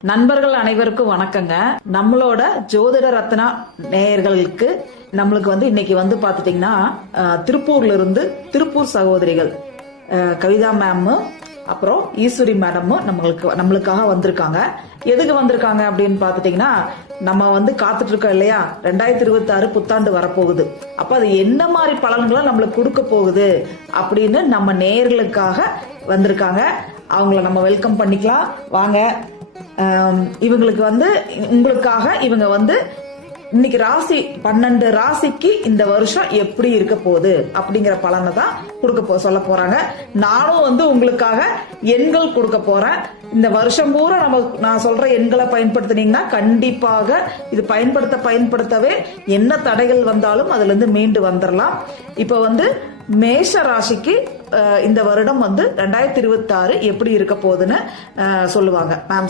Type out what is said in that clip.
நண்பர்கள் அனைவருக்கும் வணக்கங்க. நம்மளோட ஜோதிட ரத்னா நேயர்களுக்கு நம்மளுக்கு இன்னைக்கு பாத்துட்டீங்கன்னா திருப்பூர்ல இருந்து திருப்பூர் சகோதரிகள் கவிதா மேம் அப்புறம் ஈஸ்வரி மேடமும் நம்மளுக்காக வந்திருக்காங்க. எதுக்கு வந்திருக்காங்க அப்படின்னு பாத்துட்டீங்கன்னா, நம்ம காத்துட்டு இருக்கோம் இல்லையா, 2026 புத்தாண்டு வரப்போகுது. அப்ப அது என்ன மாதிரி பலன்களை நம்மளுக்கு கொடுக்க போகுது அப்படின்னு நம்ம நேயர்களுக்காக வந்திருக்காங்க. அவங்கள நம்ம வெல்கம் பண்ணிக்கலாம். வாங்க. இவங்களுக்கு உங்களுக்காக இவங்க இன்னைக்கு ராசி 12 ராசிக்கு இந்த வருஷம் எப்படி இருக்க போகுது அப்படிங்கிற பலனை தான் சொல்ல போறாங்க. நானும் உங்களுக்காக எண்கள் கொடுக்க போறேன். இந்த வருஷம் பூரா நான் சொல்ற எண்களை பயன்படுத்தினீங்கன்னா கண்டிப்பாக இது பயன்படுத்தவே என்ன தடைகள் வந்தாலும் அதுல இருந்து மீண்டு வந்துடலாம். இப்ப மேஷ ராசிக்கு இந்த வருடம் 2026 எப்படி இருக்க போகுதுன்னு சொல்லுவாங்க மேம்.